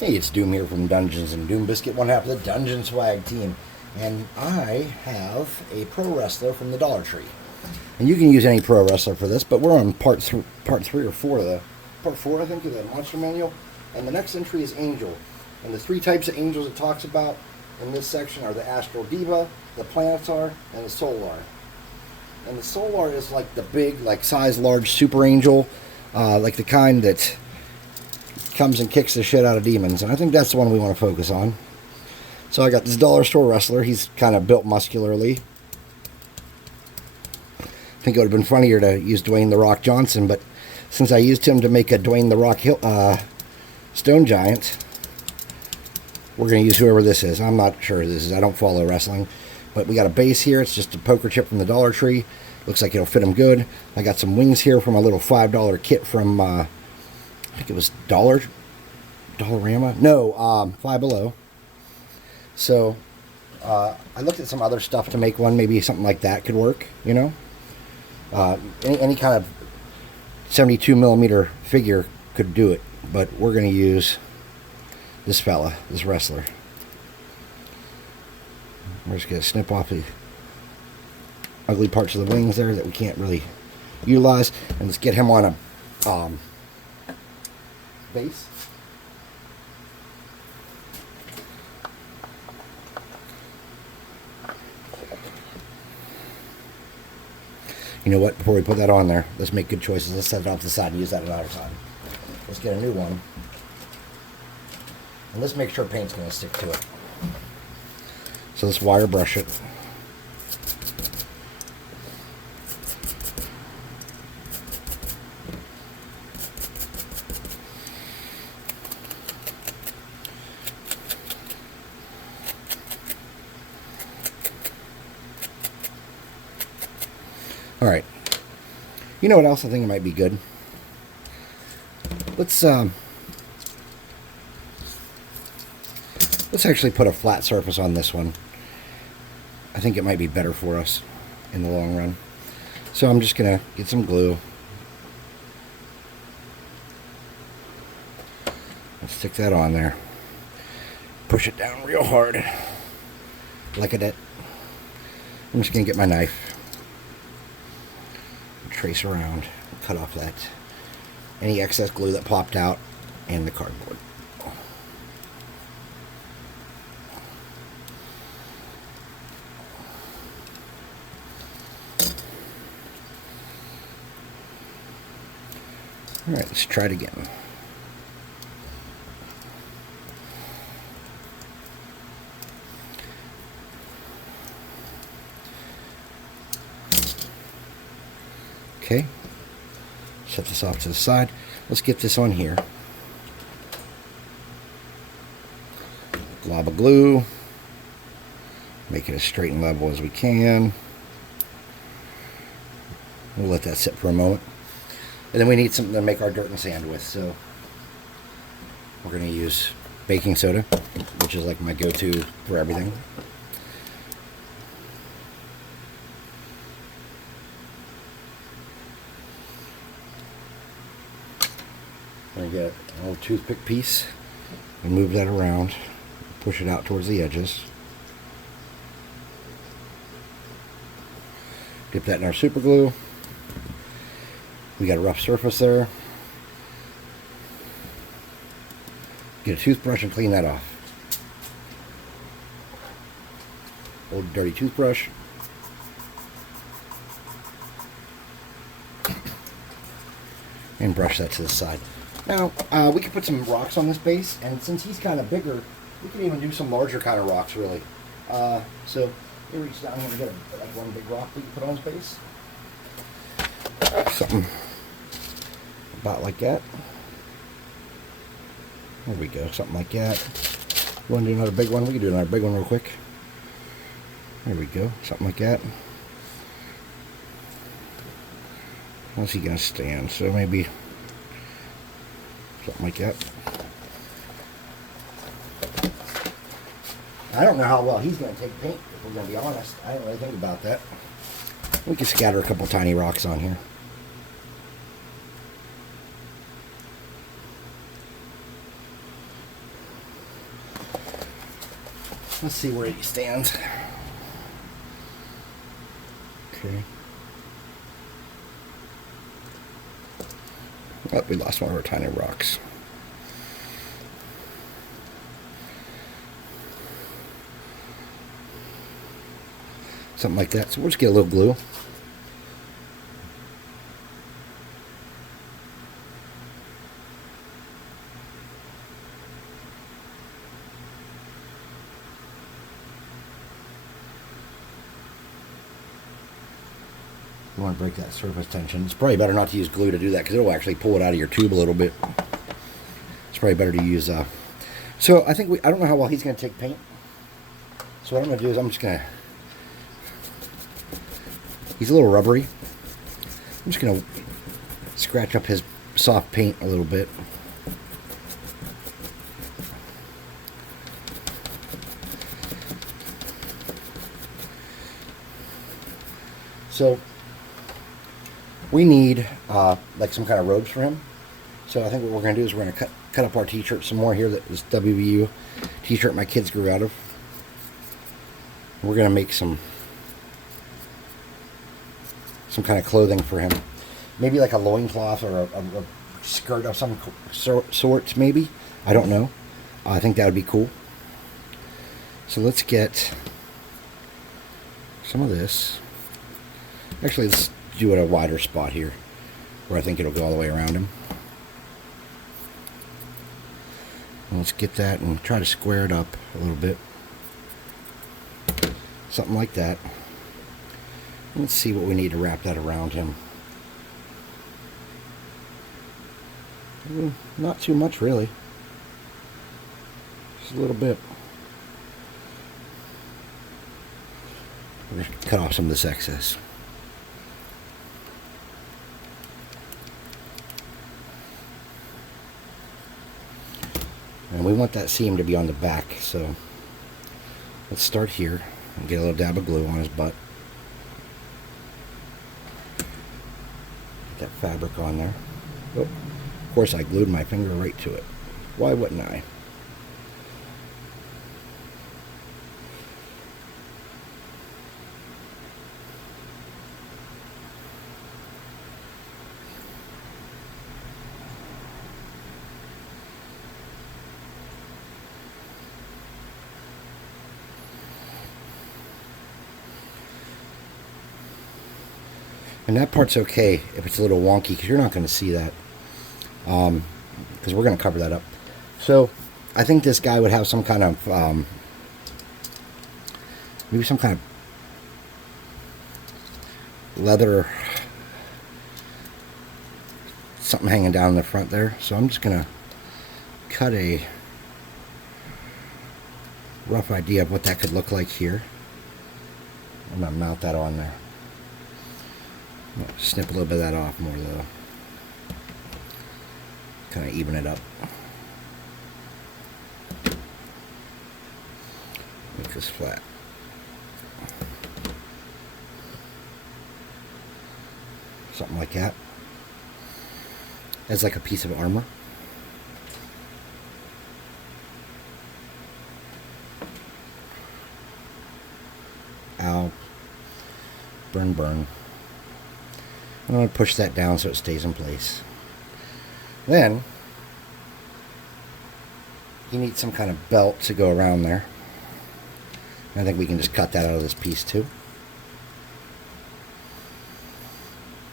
Hey, it's Doom here from Dungeons and Doom Biscuit, one half of the Dungeon Swag team, and I have a pro wrestler from the Dollar Tree. And you can use any pro wrestler for this, but we're on part three or four of the part four, I think, of the monster manual. And the next entry is Angel, and the three types of angels it talks about in this section are the Astral Diva, the Planetar, and the Solar. And the Solar is like the big, like size large super angel, like the kind that comes and kicks the shit out of demons, and I think that's the one we want to focus on. So I got this dollar store wrestler. He's kind of built muscularly. I think it would have been funnier to use Dwayne "The Rock" Johnson, but since I used him to make a Dwayne "The Rock" Stone Giant, we're going to use whoever this is. I'm not sure who this is. I don't follow wrestling, but we got a base here. It's just a poker chip from the Dollar Tree. Looks like it'll fit him good. I got some wings here from a little $5 kit from I think it was Dollarama? No, Five Below. So, I looked at some other stuff to make one. Maybe something like that could work, you know? Any kind of 72 millimeter figure could do it. But we're going to use this fella, this wrestler. We're just going to snip off the ugly parts of the wings there that we can't really utilize. And let's get him on a base. You know what? Before we put that on there, let's make good choices. Let's set it off to the side and use that another time. Let's get a new one. And let's make sure paint's going to stick to it. So let's wire brush it. All right. You know what else I think it might be good? Let's actually put a flat surface on this one. I think it might be better for us in the long run. So I'm just gonna get some glue. Let's stick that on there. Push it down real hard. Like a det. I'm just gonna get my knife. Trace around, cut off that any excess glue that popped out and the cardboard. All right, let's try it again. Okay, set this off to the side. Let's get this on here. Glob of glue. Make it as straight and level as we can. We'll let that sit for a moment. And then we need something to make our dirt and sand with, so we're going to use baking soda, which is like my go-to for everything. I'm going to get a little toothpick piece and move that around, push it out towards the edges. Dip that in our super glue. We got a rough surface there. Get a toothbrush and clean that off. Old dirty toothbrush. And brush that to the side. Now, we could put some rocks on this base, and since he's kind of bigger, we can even do some larger kind of rocks, really. So, you reach down here and get like one big rock that you put on his base. Something about like that. There we go, something like that. You want to do another big one? We can do another big one real quick. There we go, something like that. How's he going to stand? So maybe something like that. I don't know how well he's going to take paint, if we're going to be honest. I didn't really think about that. We can scatter a couple tiny rocks on here. Let's see where he stands. Okay. Oh, we lost one of our tiny rocks. Something like that. So we'll just get a little glue. You want to break that surface tension. It's probably better not to use glue to do that because it'll actually pull it out of your tube a little bit. It's probably better to use... So I think I don't know how well he's going to take paint. So what I'm going to do is I'm just going to... He's a little rubbery. I'm just going to scratch up his soft paint a little bit. So we need like some kind of robes for him. So I think what we're going to do is we're going to cut up our t-shirt some more here. That this WVU t-shirt my kids grew out of. We're going to make some kind of clothing for him. Maybe like a loincloth or a skirt of some sorts, maybe. I don't know. I think that would be cool. So let's get some of this. Actually, let's do it a wider spot here where I think it'll go all the way around him. And let's get that and try to square it up a little bit. Something like that. Let's see what we need to wrap that around him. Not too much, really. Just a little bit. We're going to cut off some of this excess. And we want that seam to be on the back, so let's start here and get a little dab of glue on his butt. Get that fabric on there. Oh, of course I glued my finger right to it. Why wouldn't I? And that part's okay if it's a little wonky because you're not going to see that because we're going to cover that up. So I think this guy would have some kind of maybe some kind of leather something hanging down in the front there. So I'm just going to cut a rough idea of what that could look like here. I'm going to mount that on there. Snip a little bit of that off more though. Kind of even it up. Make this flat. Something like that. As like a piece of armor. Ow. Burn, burn. I'm going to push that down so it stays in place. Then, you need some kind of belt to go around there. I think we can just cut that out of this piece too.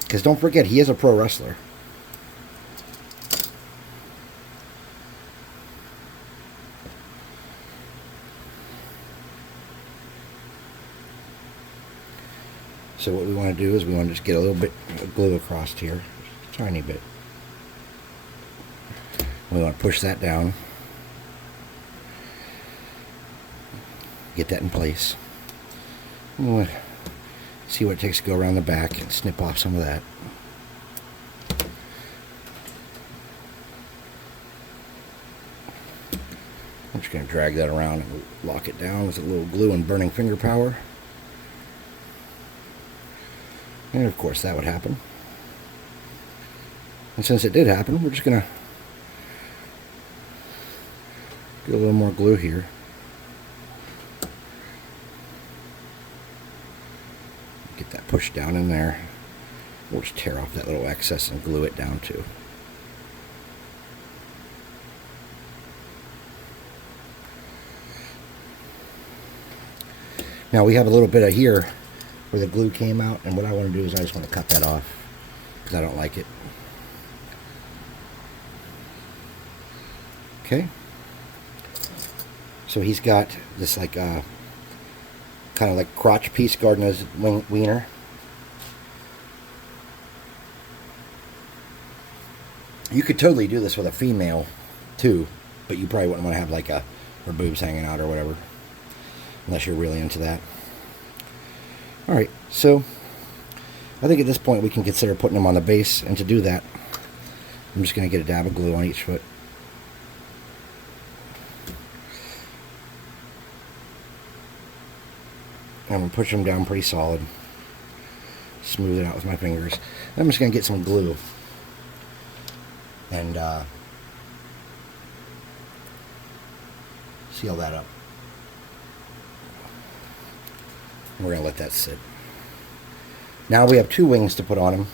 Because don't forget, he is a pro wrestler. So what we want to do is we want to just get a little bit of glue across here, a tiny bit. We want to push that down, get that in place. We want to see what it takes to go around the back and snip off some of that. I'm just going to drag that around and lock it down with a little glue and burning finger power. And of course that would happen. And since it did happen, we're just going to get a little more glue here. push down in there. We'll just tear off that little excess and glue it down too. Now we have a little bit of here where the glue came out, and what I want to do is I just want to cut that off because I don't like it. Okay. So he's got this like kind of like crotch piece guarding his wiener. You could totally do this with a female too, but you probably wouldn't want to have like her boobs hanging out or whatever, unless you're really into that. Alright, so I think at this point we can consider putting them on the base, and to do that, I'm just going to get a dab of glue on each foot. I'm going to push them down pretty solid. Smooth it out with my fingers. And I'm just going to get some glue. And seal that up. We're going to let that sit. Now we have 2 wings to put on him.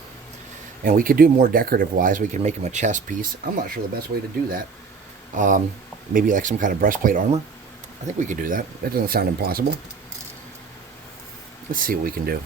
And we could do more decorative wise. We can make him a chest piece. I'm not sure the best way to do that. Maybe like some kind of breastplate armor. I think we could do that. That doesn't sound impossible. Let's see what we can do.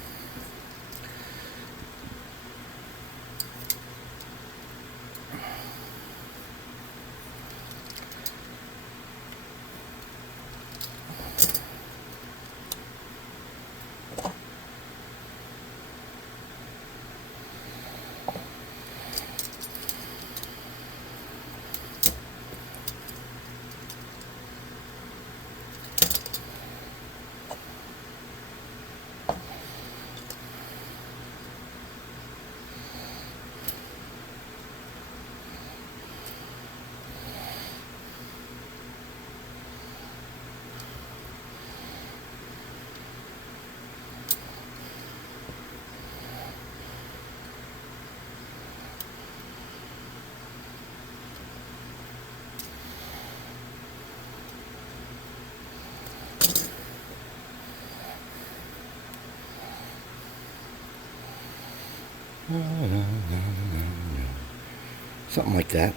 Something like that.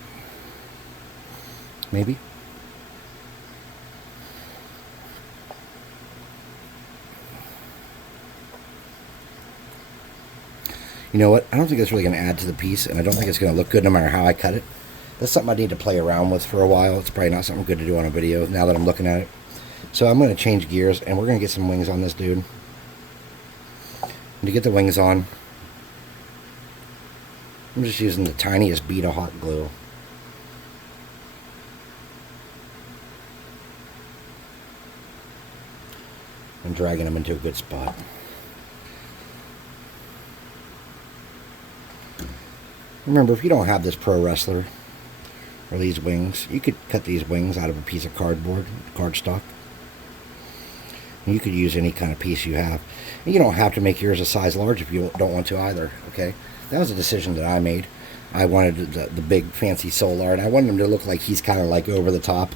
Maybe. You know what? I don't think it's really going to add to the piece, and I don't think it's going to look good no matter how I cut it. That's something I need to play around with for a while. It's probably not something good to do on a video now that I'm looking at it. So I'm going to change gears, and we're going to get some wings on this dude. And to get the wings on, I'm just using the tiniest bead of hot glue. And dragging them into a good spot. Remember, if you don't have this pro wrestler or these wings, you could cut these wings out of a piece of cardboard, cardstock. And you could use any kind of piece you have. And you don't have to make yours a size large if you don't want to either, okay? That was a decision that I made. I wanted the big fancy solar, and I wanted him to look like he's kind of like over the top.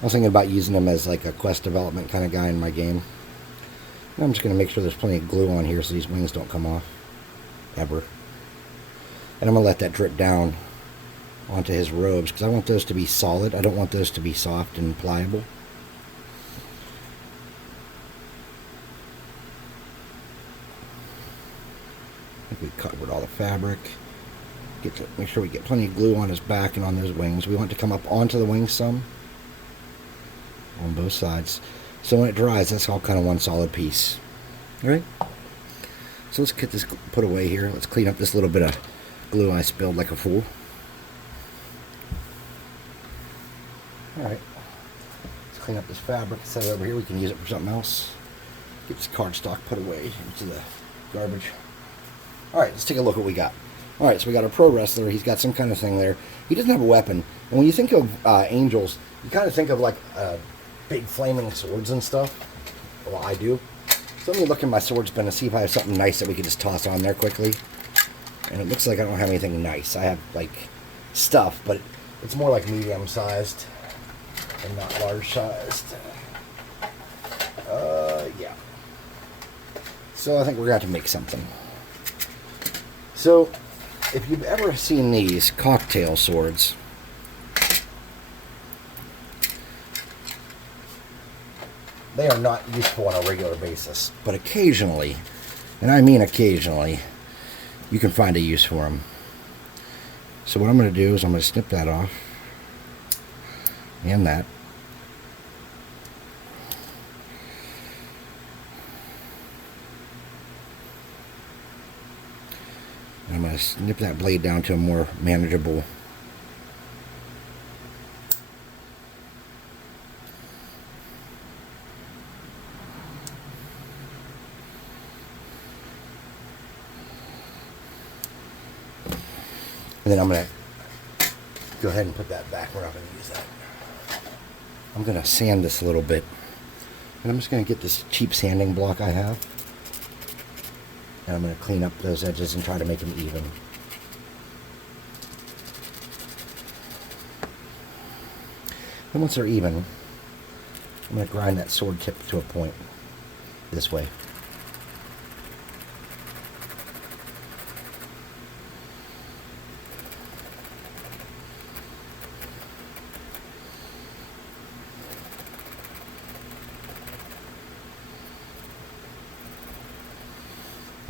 I was thinking about using him as like a quest development kind of guy in my game. And I'm just going to make sure there's plenty of glue on here so these wings don't come off. Ever. And I'm going to let that drip down onto his robes because I want those to be solid. I don't want those to be soft and pliable. I think we covered all the fabric. Make sure we get plenty of glue on his back and on those wings. We want it to come up onto the wings some. On both sides. So when it dries, that's all kind of one solid piece. Alright? So let's get this put away here. Let's clean up this little bit of glue I spilled like a fool. Alright. Let's clean up this fabric. Set it over here. We can use it for something else. Get this cardstock put away into the garbage. Alright, let's take a look at what we got. Alright, so we got a pro wrestler. He's got some kind of thing there. He doesn't have a weapon. And when you think of angels, you kind of think of like big flaming swords and stuff. Well, I do. So let me look in my swords bin to see if I have something nice that we could just toss on there quickly. And it looks like I don't have anything nice. I have like stuff, but it's more like medium sized and not large sized. Yeah. So I think we're going to have to make something. So, if you've ever seen these cocktail swords, they are not useful on a regular basis. But occasionally, and I mean occasionally, you can find a use for them. So what I'm going to do is I'm going to snip that off. And that. And I'm going to snip that blade down to a more manageable. And then I'm going to go ahead and put that back. We're not going to use that. I'm going to sand this a little bit. And I'm just going to get this cheap sanding block I have. And I'm going to clean up those edges and try to make them even. And once they're even, I'm going to grind that sword tip to a point this way.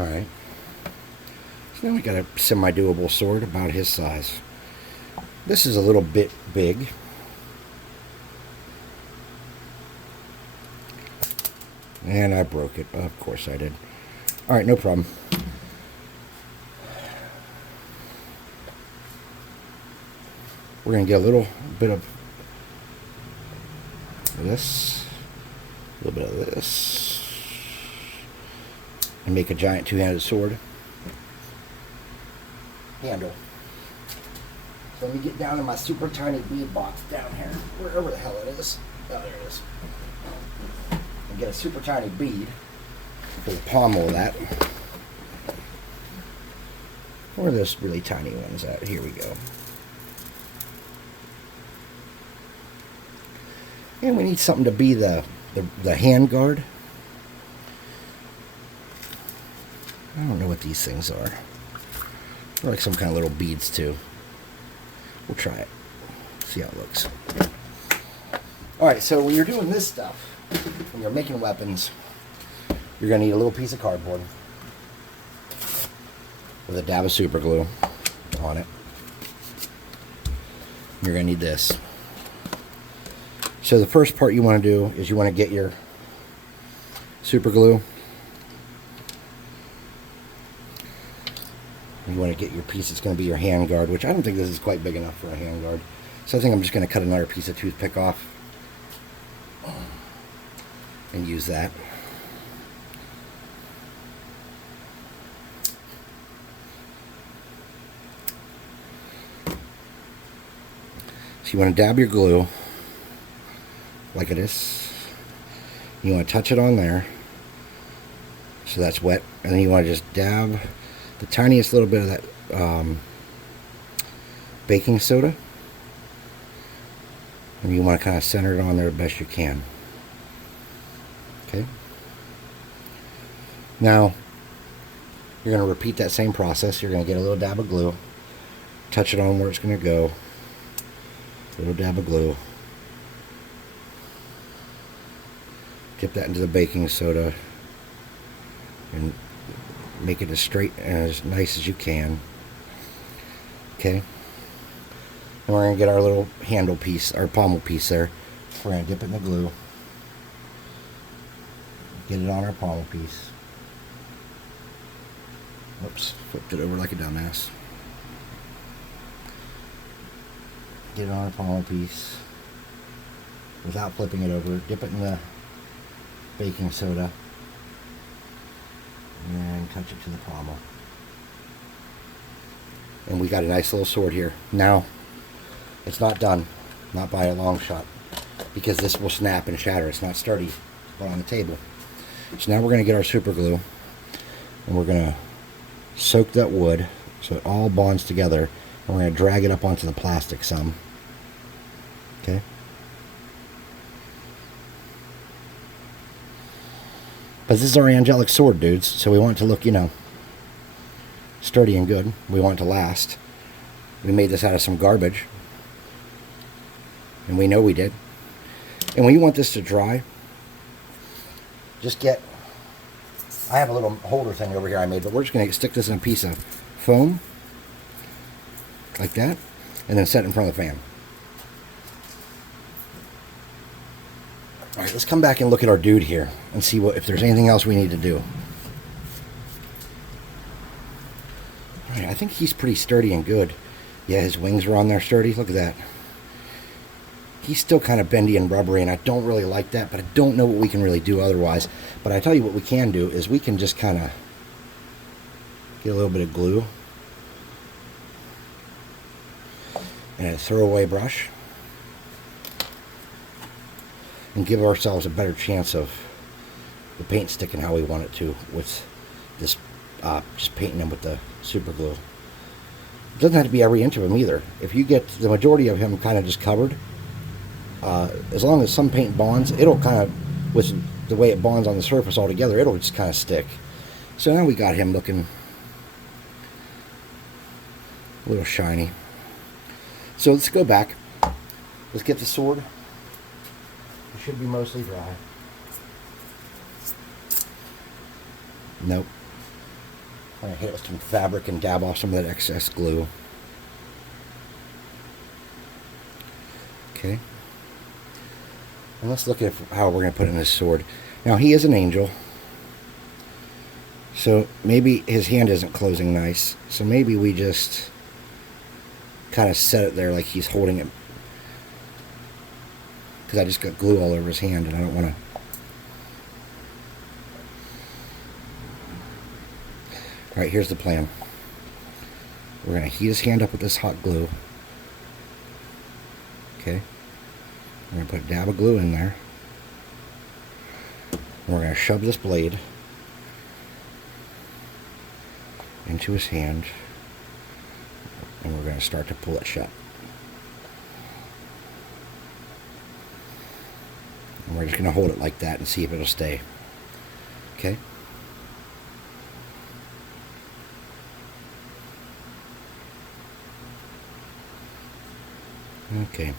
Alright, so now we got a semi-doable sword about his size. This is a little bit big. And I broke it. Of course I did. Alright, no problem. We're going to get a little bit of this, a little bit of this. And make a giant two-handed sword handle. So let me get down to my super tiny bead box down here, wherever the hell it is. Oh, there it is. And get a super tiny bead for the pommel of that. Where are those really tiny ones at? Here we go. And we need something to be the hand guard. I don't know what these things are. They're like some kind of little beads too. We'll try it. See how it looks. Alright, so when you're doing this stuff, when you're making weapons, you're going to need a little piece of cardboard with a dab of super glue on it. You're going to need this. So the first part you want to do is you want to get your super glue. You want to get your piece that's going to be your hand guard, which I don't think this is quite big enough for a hand guard. So I think I'm just going to cut another piece of toothpick off and use that. So you want to dab your glue like it is. You want to touch it on there so that's wet, and then you want to just dab the tiniest little bit of that baking soda, and you want to kind of center it on there the best you can. Okay. Now you're going to repeat that same process. You're going to get a little dab of glue, touch it on where it's going to go, a little dab of glue, dip that into the baking soda, and make it as straight and as nice as you can. Okay. And we're going to get our little handle piece, our pommel piece there. We're going to dip it in the glue. Get it on our pommel piece. Whoops, flipped it over like a dumbass. Get it on our pommel piece without flipping it over. Dip it in the baking soda. And touch it to the pommel. And we got a nice little sword here. Now, it's not done. Not by a long shot. Because this will snap and shatter. It's not sturdy. But on the table. So now we're going to get our super glue. And we're going to soak that wood so it all bonds together. And we're going to drag it up onto the plastic some. Okay. But this is our angelic sword, dudes, so we want it to look, you know, sturdy and good. We want it to last. We made this out of some garbage. And we know we did. And when you want this to dry, just get... I have a little holder thing over here I made, but we're just going to stick this in a piece of foam. Like that. And then set it in front of the fan. Alright, let's come back and look at our dude here and see if there's anything else we need to do. Alright, I think he's pretty sturdy and good. Yeah, his wings are on there sturdy. Look at that. He's still kind of bendy and rubbery, and I don't really like that, but I don't know what we can really do otherwise. But I tell you what we can do is we can just kind of get a little bit of glue and a throwaway brush and give ourselves a better chance of the paint sticking how we want it to with this, just painting them with the super glue. It doesn't have to be every inch of him either. If you get the majority of him kind of just covered, as long as some paint bonds, it'll kind of, with the way it bonds on the surface altogether, it'll just kind of stick. So now we got him looking a little shiny. So let's go back. Let's get the sword. It should be mostly dry. Nope. I'm going to hit it with some fabric and dab off some of that excess glue. Okay. And let's look at how we're going to put in this sword. Now, he is an angel. So maybe his hand isn't closing nice. So maybe we just kind of set it there like he's holding it. Because I just got glue all over his hand and I don't want to. Alright, here's the plan. We're going to heat his hand up with this hot glue. Okay. We're going to put a dab of glue in there. And we're going to shove this blade into his hand. And we're going to start to pull it shut. And we're just going to hold it like that and see if it'll stay. Okay? Okay.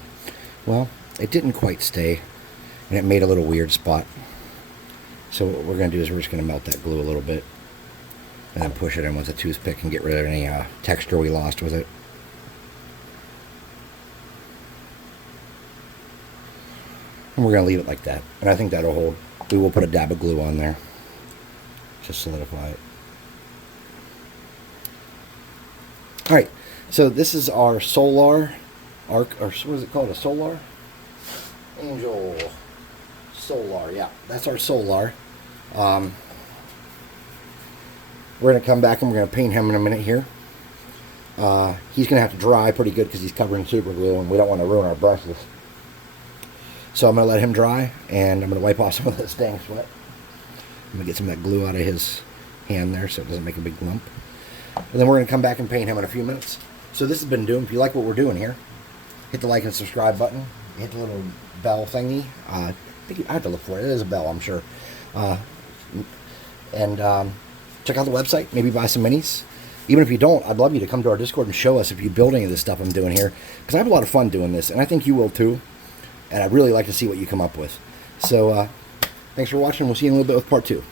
Well, it didn't quite stay, and it made a little weird spot. So what we're going to do is we're just going to melt that glue a little bit, and then push it in with a toothpick and get rid of any texture we lost with it. And we're going to leave it like that. And I think that'll hold. We will put a dab of glue on there to solidify it. Alright, so this is our solar arc, or what is it called? A solar? Angel solar, yeah, that's our solar. We're going to come back and we're going to paint him in a minute here. He's going to have to dry pretty good because he's covered in super glue and we don't want to ruin our brushes. So I'm going to let him dry and I'm going to wipe off some of this dang sweat. I'm going to get some of that glue out of his hand there so it doesn't make a big lump. And then we're going to come back and paint him in a few minutes. So this has been Doom. If you like what we're doing here, hit the like and subscribe button. Hit the little bell thingy. I have to look for it. It is a bell, I'm sure. And check out the website. Maybe buy some minis. Even if you don't, I'd love you to come to our Discord and show us if you build any of this stuff I'm doing here. Because I have a lot of fun doing this. And I think you will too. And I'd really like to see what you come up with. So, thanks for watching. We'll see you in a little bit with part 2.